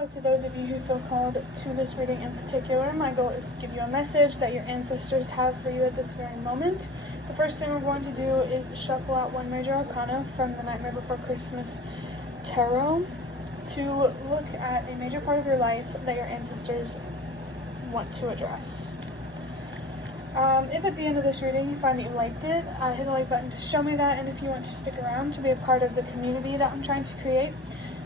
So to those of you who feel called to this reading in particular, my goal is to give you a message that your ancestors have for you at this very moment. The first thing we're going to do is shuffle out one major arcana from the Nightmare Before Christmas tarot to look at a major part of your life that your ancestors want to address. If at the end of this reading you find that you liked it, hit the like button to show me that, and if you want to stick around to be a part of the community that I'm trying to create,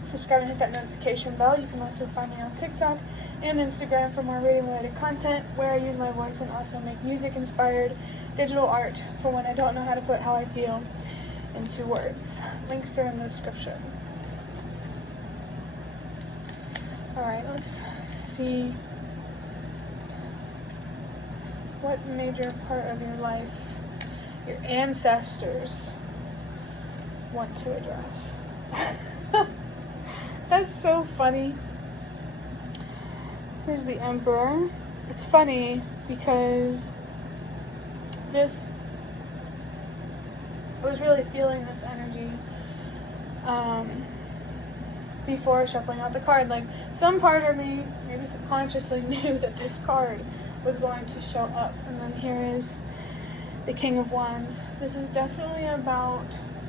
subscribe and hit that notification bell. You can also find me on TikTok and Instagram for more reading related content where I use my voice and also make music inspired digital art for when I don't know how to put how I feel into words. Links are in the description. Alright, let's see what major part of your life your ancestors want to address. That's so funny. Here's the Emperor. It's funny because I was really feeling this energy before shuffling out the card. Like, some part of me maybe subconsciously knew that this card was going to show up. And then here is the King of Wands. This is definitely about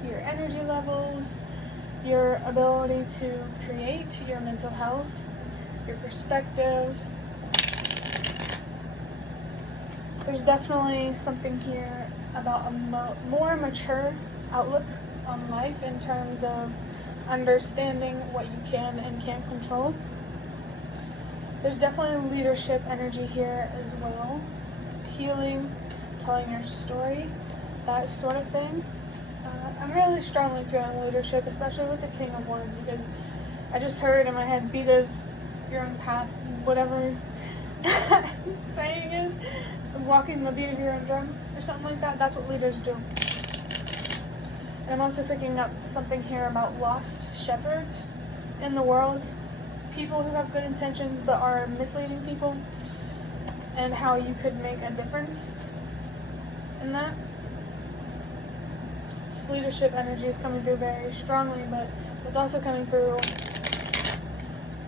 your energy levels, your ability to create, your mental health, your perspectives. There's definitely something here about a more mature outlook on life in terms of understanding what you can and can't control. There's definitely leadership energy here as well. Healing, telling your story, that sort of thing. I'm really strongly feeling leadership, especially with the King of Wands, because I just heard in my head, beat of your own path, whatever saying is, walking the beat of your own drum, or something like that. That's what leaders do. And I'm also picking up something here about lost shepherds in the world, people who have good intentions but are misleading people, and how you could make a difference in that. This leadership energy is coming through very strongly, but what's also coming through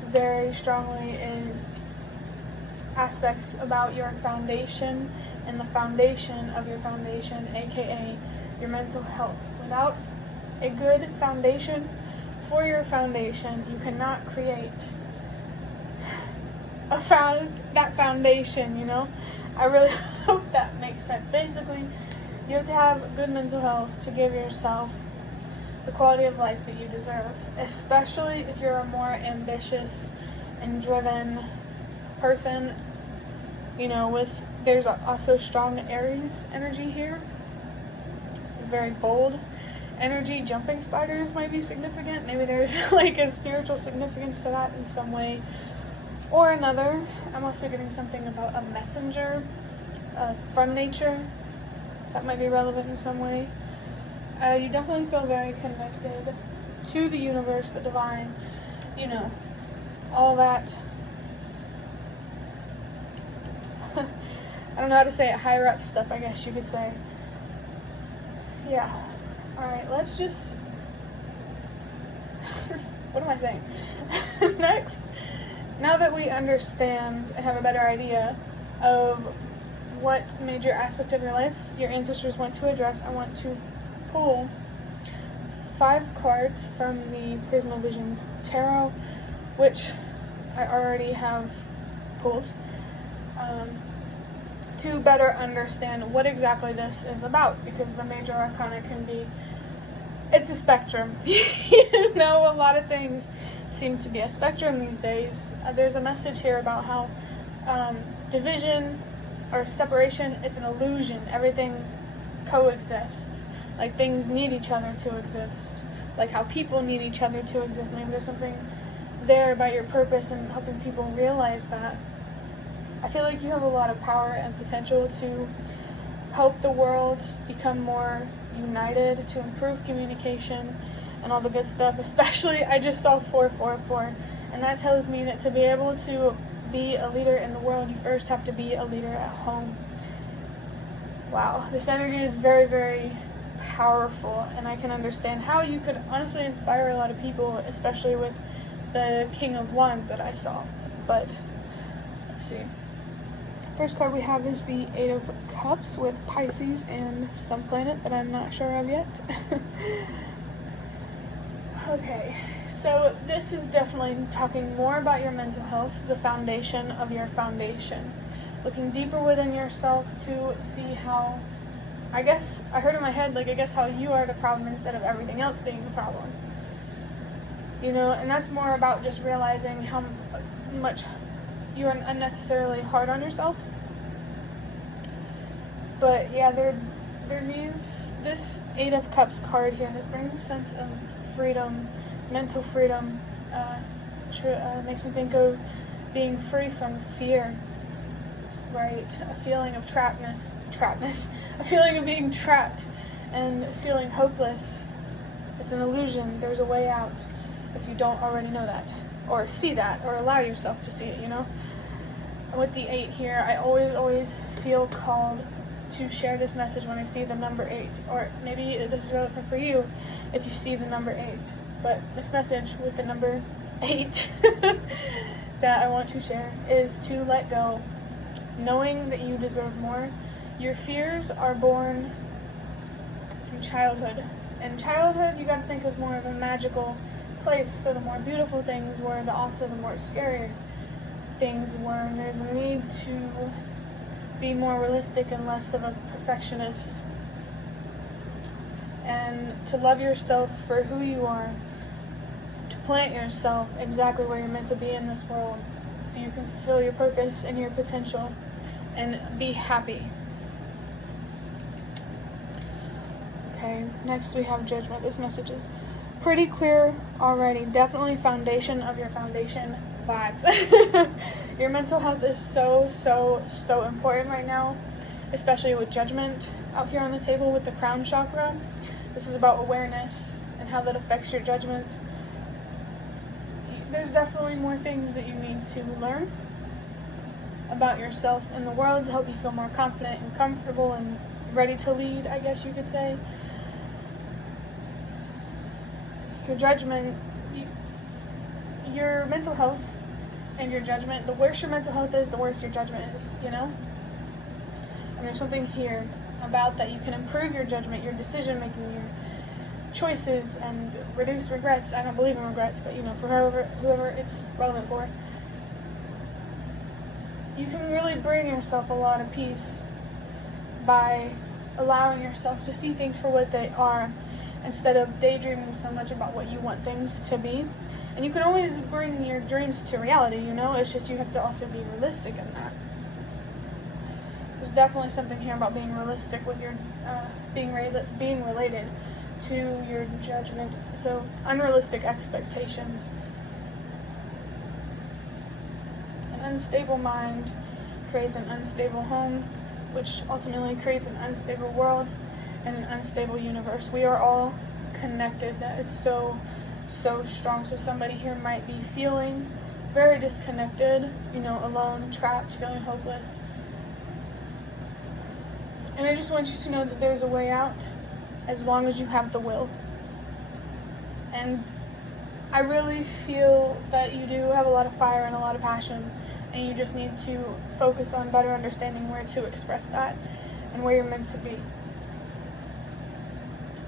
very strongly is aspects about your foundation and the foundation of your foundation, aka your mental health. Without a good foundation for your foundation, you cannot create that foundation, you know? I really hope that makes sense. Basically, you have to have good mental health to give yourself the quality of life that you deserve, especially if you're a more ambitious and driven person, you know, there's also strong Aries energy here, very bold energy. Jumping spiders might be significant. Maybe there's like a spiritual significance to that in some way or another. I'm also getting something about a messenger from nature that might be relevant in some way. You definitely feel very connected to the universe, the divine, you know, all that. I don't know how to say it, higher up stuff, I guess you could say. Yeah. Alright, let's just... what am I saying? Next, now that we understand and have a better idea of what major aspect of your life your ancestors want to address, I want to pull 5 cards from the Prismal Visions Tarot, which I already have pulled, to better understand what exactly this is about, because the major arcana can be, it's a spectrum. You know, a lot of things seem to be a spectrum these days. There's a message here about how division or separation, it's an illusion. Everything coexists. Like, things need each other to exist. Like how people need each other to exist. Maybe there's something there about your purpose and helping people realize that. I feel like you have a lot of power and potential to help the world become more united, to improve communication and all the good stuff. Especially, I just saw 444, and that tells me that to be able to be a leader in the world, you first have to be a leader at home. Wow, this energy is very, very powerful, and I can understand how you could honestly inspire a lot of people, especially with the King of Wands that I saw. But let's see. First card we have is the Eight of Cups with Pisces and some planet that I'm not sure of yet. Okay, so this is definitely talking more about your mental health, the foundation of your foundation. Looking deeper within yourself to see how, I guess, I heard in my head, like, I guess how you are the problem instead of everything else being the problem. You know, and that's more about just realizing how much you are unnecessarily hard on yourself. But yeah, there needs this Eight of Cups card here. This brings a sense of freedom, mental freedom. Makes me think of being free from fear, right? A feeling of trappedness, a feeling of being trapped and feeling hopeless. It's an illusion. There's a way out if you don't already know that, or see that, or allow yourself to see it, you know? And with the 8 here, I always feel called to share this message when I see the number 8, or maybe this is relevant for you if you see the number 8, but this message with the number 8 that I want to share is to let go, knowing that you deserve more. Your fears are born from childhood, and childhood you gotta think is more of a magical place, so the more beautiful things were, also the more scary things were, and there's a need to be more realistic and less of a perfectionist, and to love yourself for who you are, to plant yourself exactly where you're meant to be in this world so you can fulfill your purpose and your potential and be happy. Okay, next we have Judgment. This message is pretty clear already. Definitely foundation of your foundation vibes. Your mental health is so important right now, especially with Judgment out here on the table with the crown chakra. This is about awareness and how that affects your judgment. There's definitely more things that you need to learn about yourself in the world to help you feel more confident and comfortable and ready to lead, I guess you could say. Your judgment, your mental health and your judgment, the worse your mental health is, the worse your judgment is, you know? And there's something here about that you can improve your judgment, your decision making, your choices, and reduce regrets. I don't believe in regrets, but you know, for whoever it's relevant for. You can really bring yourself a lot of peace by allowing yourself to see things for what they are instead of daydreaming so much about what you want things to be. And you can always bring your dreams to reality, you know, it's just you have to also be realistic in that. There's definitely something here about being realistic with your, being related to your judgment. So, unrealistic expectations. An unstable mind creates an unstable home, which ultimately creates an unstable world and an unstable universe. We are all connected. That is so strong. So somebody here might be feeling very disconnected, you know, alone, trapped, feeling hopeless. And I just want you to know that there's a way out as long as you have the will. And I really feel that you do have a lot of fire and a lot of passion, and you just need to focus on better understanding where to express that and where you're meant to be.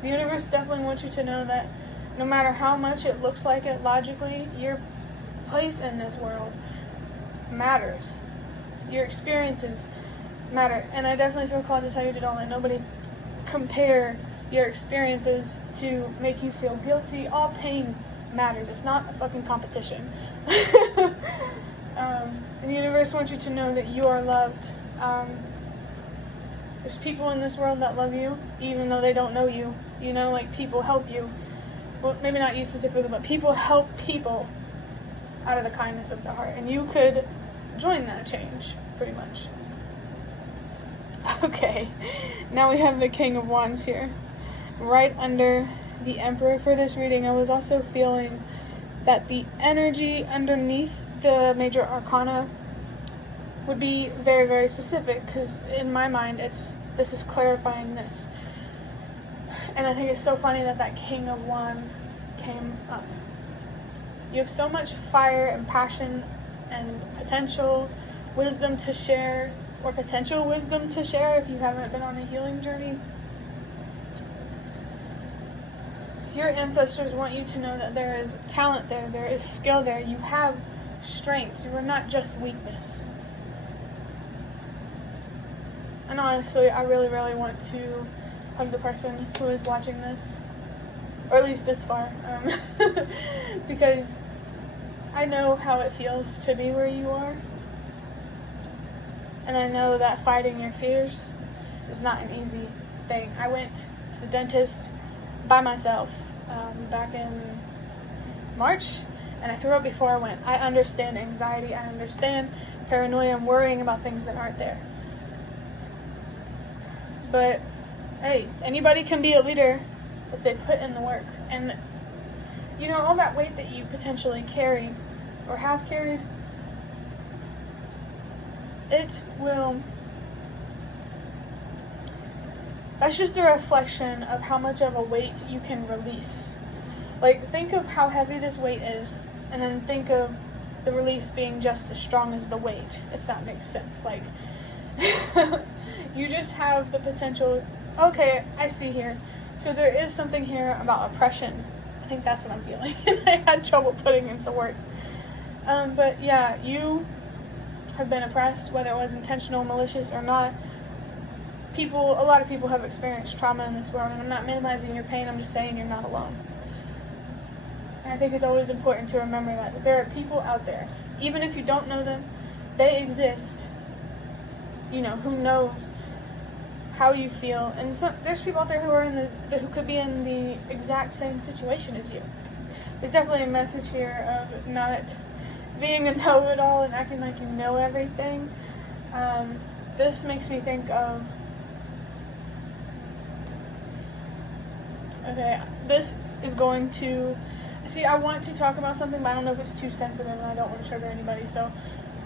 The universe definitely wants you to know that no matter how much it looks like it logically, your place in this world matters. Your experiences matter. And I definitely feel called to tell you to don't let nobody compare your experiences to make you feel guilty. All pain matters. It's not a fucking competition. And the universe wants you to know that you are loved. There's people in this world that love you, even though they don't know you. You know, like, people help you. Well, maybe not you specifically, but people help people out of the kindness of the heart. And you could join that change, pretty much. Okay, now we have the King of Wands here. Right under the Emperor for this reading, I was also feeling that the energy underneath the major arcana would be very, very specific, because in my mind, this is clarifying this. And I think it's so funny that that King of Wands came up. You have so much fire and passion and potential wisdom to share, or potential wisdom to share if you haven't been on a healing journey. Your ancestors want you to know that there is talent there, there is skill there, you have strengths, you are not just weakness. And honestly, I really, really want to hug the person who is watching this, or at least this far, because I know how it feels to be where you are, and I know that fighting your fears is not an easy thing. I went to the dentist by myself back in March, and I threw up before I went. I understand anxiety, I understand paranoia and worrying about things that aren't there. But hey, anybody can be a leader if they put in the work. And you know, all that weight that you potentially carry or have carried, that's just a reflection of how much of a weight you can release. Like, think of how heavy this weight is, and then think of the release being just as strong as the weight, if that makes sense. Like, you just have the potential. Okay, I see here. So there is something here about oppression. I think that's what I'm feeling. I had trouble putting into words. But yeah, you have been oppressed, whether it was intentional, malicious, or not. A lot of people have experienced trauma in this world, and I'm not minimizing your pain, I'm just saying you're not alone. And I think it's always important to remember that there are people out there, even if you don't know them, they exist, you know, who knows how you feel. And there's people out there who could be in the exact same situation as you. There's definitely a message here of not being a know-it-all and acting like you know everything. This makes me think of, okay, this is going to, see, I want to talk about something, but I don't know if it's too sensitive and I don't want to trigger anybody, so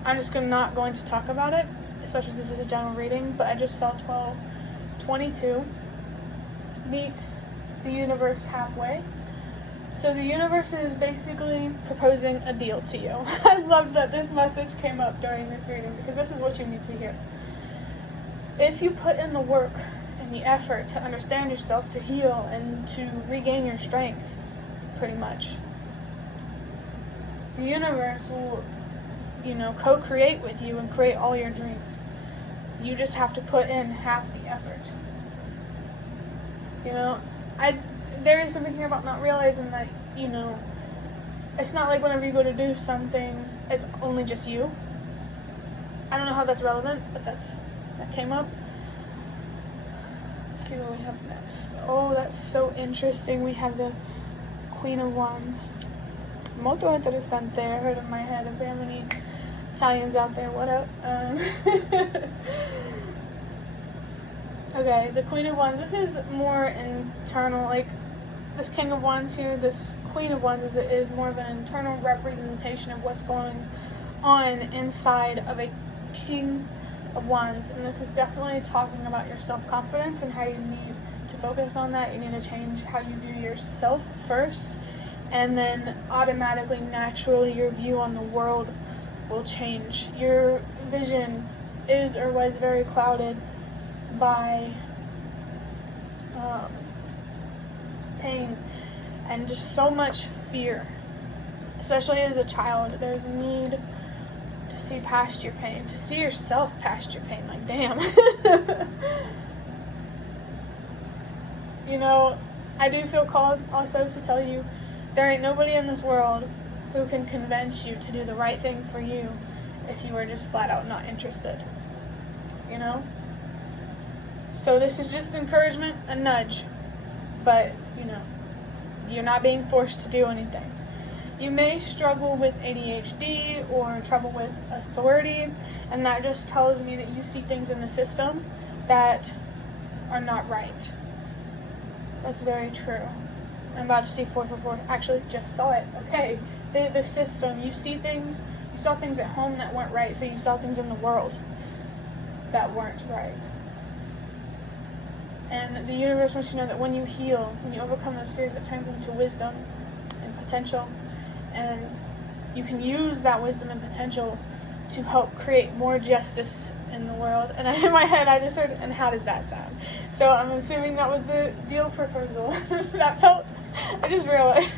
I'm just not going to talk about it, especially since this is a general reading. But I just saw 12:22, meet the universe halfway. So the universe is basically proposing a deal to you. I love that this message came up during this reading, because this is what you need to hear. If you put in the work and the effort to understand yourself, to heal, and to regain your strength, pretty much, the universe will, you know, co-create with you and create all your dreams. You just have to put in half the effort. You know, there is something here about not realizing that, you know, it's not like whenever you go to do something, it's only just you. I don't know how that's relevant, but that came up. Let's see what we have next. Oh, that's so interesting. We have the Queen of Wands. Molto interessante. I heard in my head if we have any Italians out there, what up? Okay, the Queen of Wands. This is more internal, like this King of Wands here, this Queen of Wands is more of an internal representation of what's going on inside of a King of Wands. And this is definitely talking about your self-confidence and how you need to focus on that. You need to change how you view yourself first, and then automatically, naturally, your view on the world will change. Your vision is or was very clouded by pain and just so much fear. Especially as a child, there's a need to see past your pain, to see yourself past your pain. Like, damn. You know, I do feel called also to tell you there ain't nobody in this world who can convince you to do the right thing for you if you are just flat out not interested. You know? So this is just encouragement, a nudge. But, you know, you're not being forced to do anything. You may struggle with ADHD or trouble with authority, and that just tells me that you see things in the system that are not right. That's very true. I'm about to see 444. Actually, just saw it. Okay. The system. You see things. You saw things at home that weren't right, so you saw things in the world that weren't right. And the universe wants you to know that when you heal, when you overcome those fears, that turns into wisdom and potential and you can use that wisdom and potential to help create more justice in the world. And in my head, I just heard, and how does that sound? So I'm assuming that was the deal proposal. That felt, I just realized.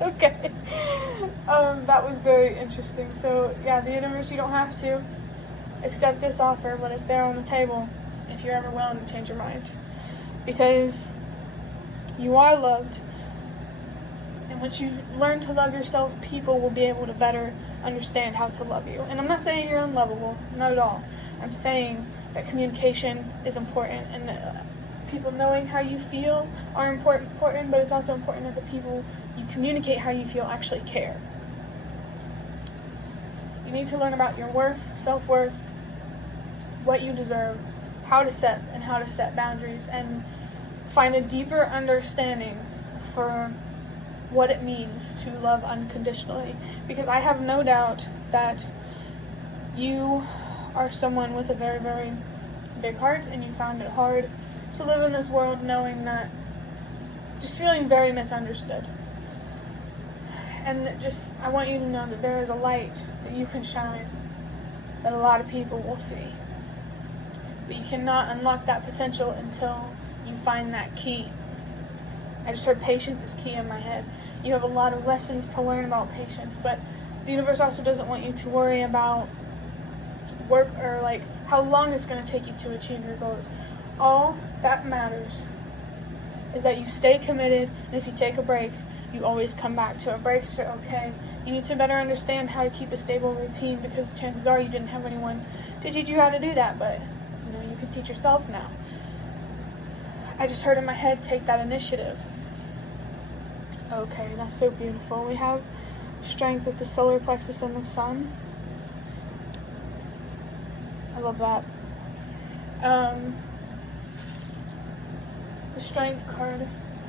Okay. That was very interesting. So yeah, the universe, you don't have to accept this offer, but it's there on the table if you're ever willing to change your mind. Because you are loved. And once you learn to love yourself, people will be able to better understand how to love you. And I'm not saying you're unlovable, not at all. I'm saying that communication is important, and people knowing how you feel are important, but it's also important that the people you communicate how you feel actually care. You need to learn about your worth, self-worth, what you deserve, how to set boundaries, and find a deeper understanding for what it means to love unconditionally. Because I have no doubt that you are someone with a very, very big heart, and you found it hard to live in this world knowing that, just feeling very misunderstood. And just, I want you to know that there is a light that you can shine that a lot of people will see. But you cannot unlock that potential until you find that key. I just heard patience is key in my head. You have a lot of lessons to learn about patience, but the universe also doesn't want you to worry about work or like how long it's going to take you to achieve your goals. All that matters is that you stay committed, and if you take a break, you always come back to it. Breaks are okay. You need to better understand how to keep a stable routine, because chances are you didn't have anyone to teach you how to do that, but you can teach yourself now. I just heard in my head, take that initiative. Okay, that's so beautiful. We have strength with the solar plexus and the sun. I love that. The strength card.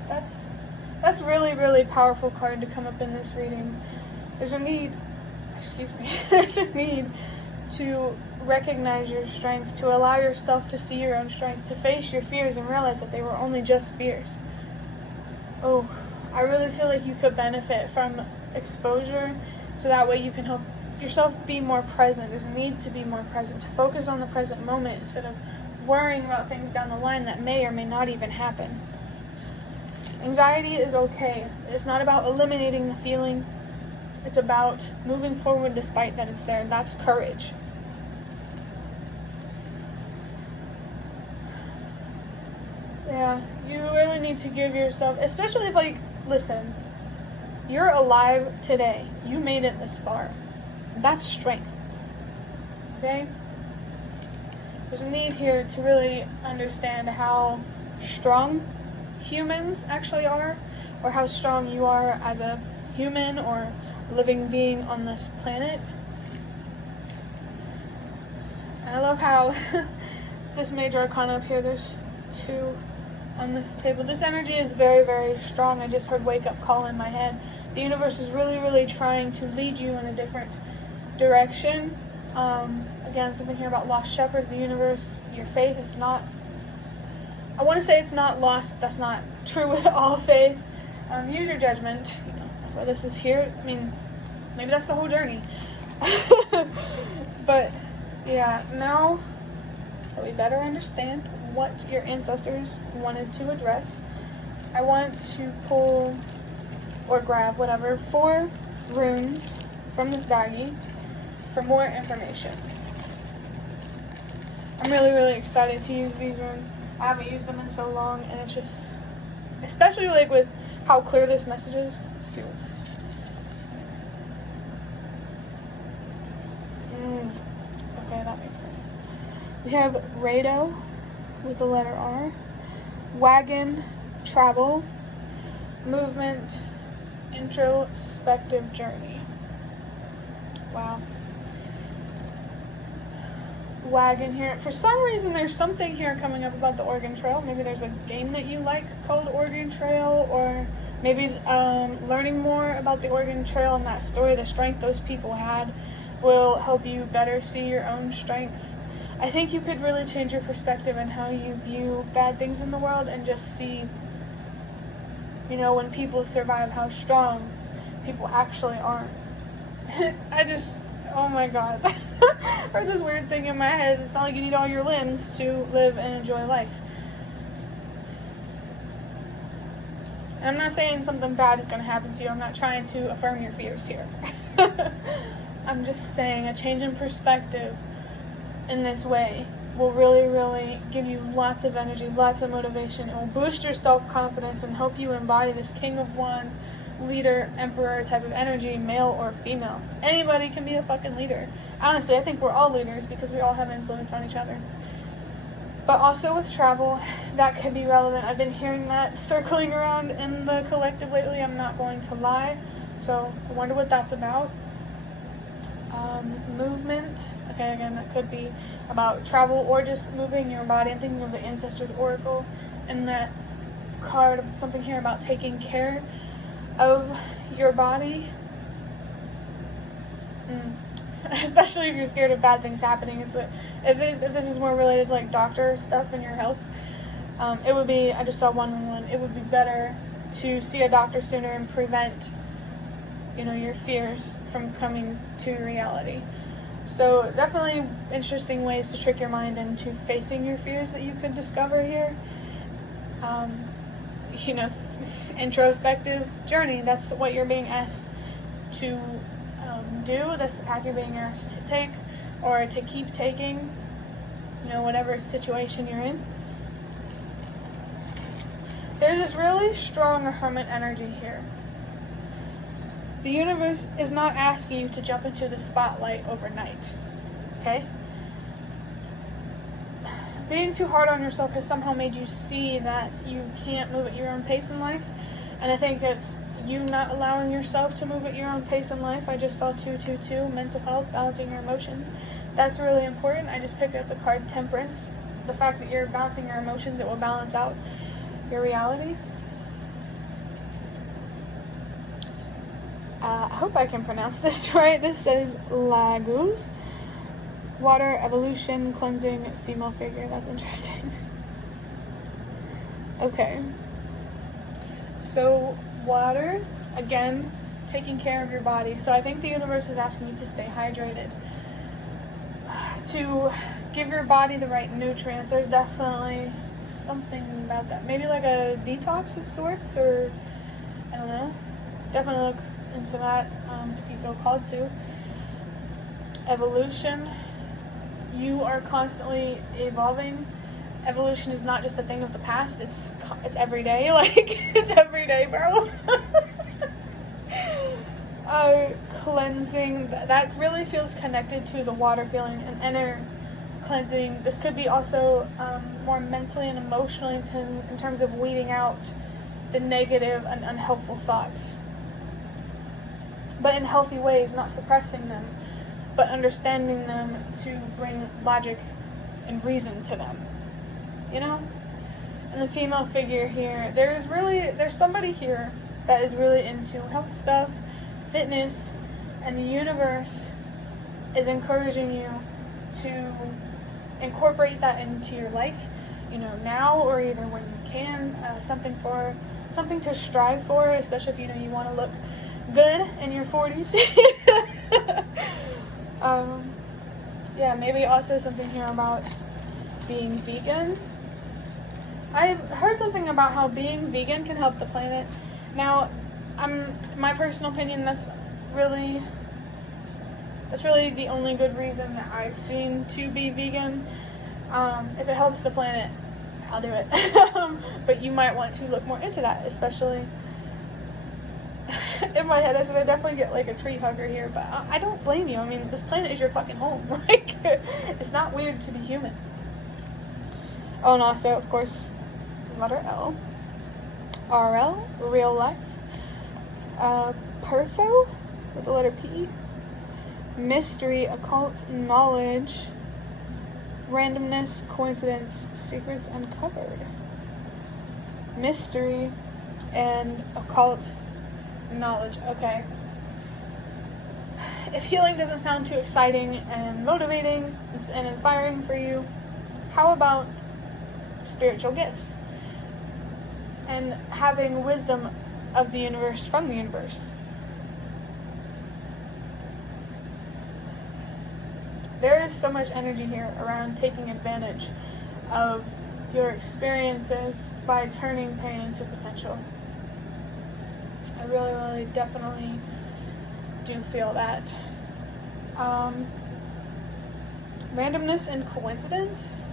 That's really, really powerful card to come up in this reading. There's a need to recognize your strength, to allow yourself to see your own strength, to face your fears and realize that they were only just fears. Oh, I really feel like you could benefit from exposure, so that way you can help yourself be more present. There's a need to be more present, to focus on the present moment instead of worrying about things down the line that may or may not even happen. Anxiety is okay. It's not about eliminating the feeling. It's about moving forward despite that it's there. That's courage. Yeah, you really need to give yourself, especially if, listen, you're alive today. You made it this far. That's strength. Okay? There's a need here to really understand how strong humans actually are, or how strong you are as a human or living being on this planet. And I love how this major arcana up here, there's 2 on this table. This energy is very, very strong. I just heard wake up call in my head. The universe is really, really trying to lead you in a different direction. Again, something here about lost shepherds. The universe, your faith is not, I want to say it's not lost, but that's not true with all faith. Use your judgment. That's why this is here. I mean, maybe that's the whole journey. But yeah, now that we better understand what your ancestors wanted to address, I want to pull or grab whatever 4 runes from this baggie for more information. I'm really, really excited to use these runes. I haven't used them in so long, and it's just, especially with how clear this message is. Let's see what's okay, that makes sense. We have Rado with the letter R, wagon, travel, movement, introspective journey. Wow. Wagon here. For some reason, there's something here coming up about the Oregon Trail. Maybe there's a game that you like called Oregon Trail, or maybe learning more about the Oregon Trail and that story, the strength those people had, will help you better see your own strength. I think you could really change your perspective and how you view bad things in the world, and just see, when people survive, how strong people actually aren't. Oh my god. I heard this weird thing in my head. It's not like you need all your limbs to live and enjoy life. And I'm not saying something bad is going to happen to you. I'm not trying to affirm your fears here. I'm just saying a change in perspective in this way will really, really give you lots of energy, lots of motivation. It will boost your self-confidence and help you embody this King of Wands, leader, emperor type of energy, male or female. Anybody can be a fucking leader. Honestly, I think we're all leaders because we all have influence on each other. But also with travel, that could be relevant. I've been hearing that circling around in the collective lately, I'm not going to lie. So I wonder what that's about. Movement. Okay, again, that could be about travel or just moving your body. I'm thinking of the Ancestors Oracle and that card, something here about taking care of your body. Especially if you're scared of bad things happening. It's like, if this is more related to like doctor stuff and your health, it would be, I just saw one, it would be better to see a doctor sooner and prevent, your fears from coming to reality. So definitely interesting ways to trick your mind into facing your fears that you could discover here. Introspective journey, that's what you're being asked to do. That's the path you're being asked to take or to keep taking, whatever situation you're in. There's this really strong hermit energy here. The universe is not asking you to jump into the spotlight overnight, okay? Being too hard on yourself has somehow made you see that you can't move at your own pace in life, and I think it's you not allowing yourself to move at your own pace in life. I just saw 222, mental health, balancing your emotions. That's really important. I just picked up the card Temperance. The fact that you're balancing your emotions, it will balance out your reality. I hope I can pronounce this right. This says Laguz. Water, evolution, cleansing, female figure. That's interesting. Okay. So, water, again, taking care of your body. So I think the universe is asking you to stay hydrated. To give your body the right nutrients. There's definitely something about that. Maybe like a detox of sorts, or I don't know. Definitely look into that if you feel called to. Evolution. You are constantly evolving. Evolution is not just a thing of the past. It's every day. Like, it's every day, bro. Cleansing. That really feels connected to the water feeling and inner cleansing. This could be also more mentally and emotionally in terms of weeding out the negative and unhelpful thoughts. But in healthy ways, not suppressing them, but understanding them to bring logic and reason to them. And the female figure here, there's somebody here that is really into health stuff, fitness, and the universe is encouraging you to incorporate that into your life, now or even when you can. Something to strive for, especially if you want to look good in your 40s. Maybe also something here about being vegan. I heard something about how being vegan can help the planet. Now, my personal opinion, that's really the only good reason that I've seen to be vegan. If it helps the planet, I'll do it. But you might want to look more into that, especially in my head. I said I definitely get like a tree hugger here, but I don't blame you. I mean, this planet is your fucking home. Like, it's not weird to be human. Oh, and also, of course, letter L. RL, real life. Pertho, with the letter P. Mystery, occult, knowledge, randomness, coincidence, secrets uncovered. Mystery and occult knowledge. Okay. If healing doesn't sound too exciting and motivating and inspiring for you, how about spiritual gifts and having wisdom of the universe from the universe? there is so much energy here around taking advantage of your experiences by turning pain into potential. I really, really, definitely do feel that. Randomness and coincidence.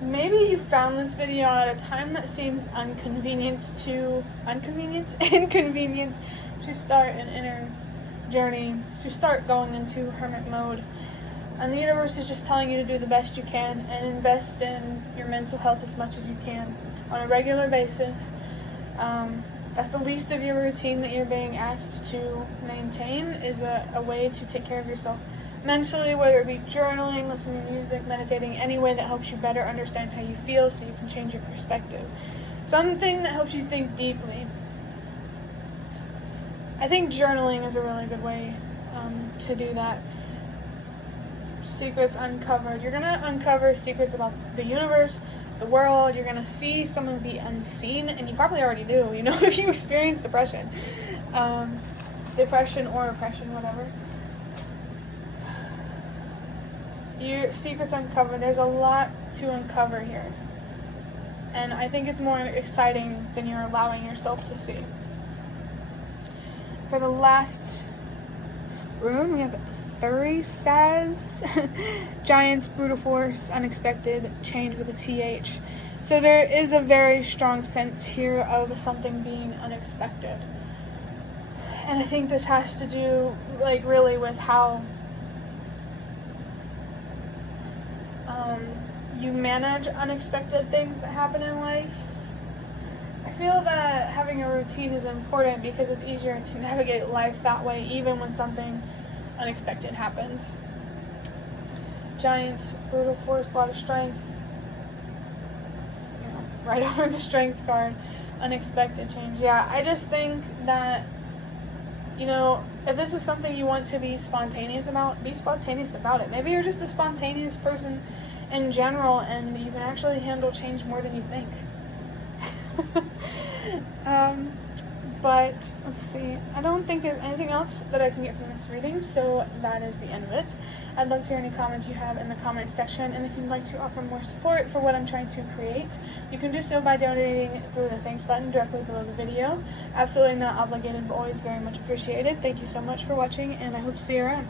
Maybe you found this video at a time that seems inconvenient to start an inner journey, to start going into hermit mode. And the universe is just telling you to do the best you can and invest in your mental health as much as you can on a regular basis. That's the least of your routine that you're being asked to maintain, is a way to take care of yourself mentally, whether it be journaling, listening to music, meditating, any way that helps you better understand how you feel so you can change your perspective. Something that helps you think deeply. I think journaling is a really good way to do that. Secrets uncovered. You're going to uncover secrets about the universe, the world. You're going to see some of the unseen, and you probably already do, if you experience depression. Depression or oppression, whatever. Your secrets uncovered. There's a lot to uncover here. And I think it's more exciting than you're allowing yourself to see. For the last rune, we have Thurisaz. Giants, brutal force, unexpected, change with a TH. So there is a very strong sense here of something being unexpected. And I think this has to do, really with how you manage unexpected things that happen in life. I feel that having a routine is important because it's easier to navigate life that way, even when something unexpected happens. Giants, brutal force, a lot of strength. Right over the strength card. Unexpected change. Yeah, I just think that, if this is something you want to be spontaneous about, be spontaneous about it. Maybe you're just a spontaneous person in general, and you can actually handle change more than you think. But let's see, I don't think there's anything else that I can get from this reading, so that is the end of it. I'd love to hear any comments you have in the comment section, and if you'd like to offer more support for what I'm trying to create, you can do so by donating through the thanks button directly below the video. Absolutely not obligated, but always very much appreciated. Thank you so much for watching, and I hope to see you around.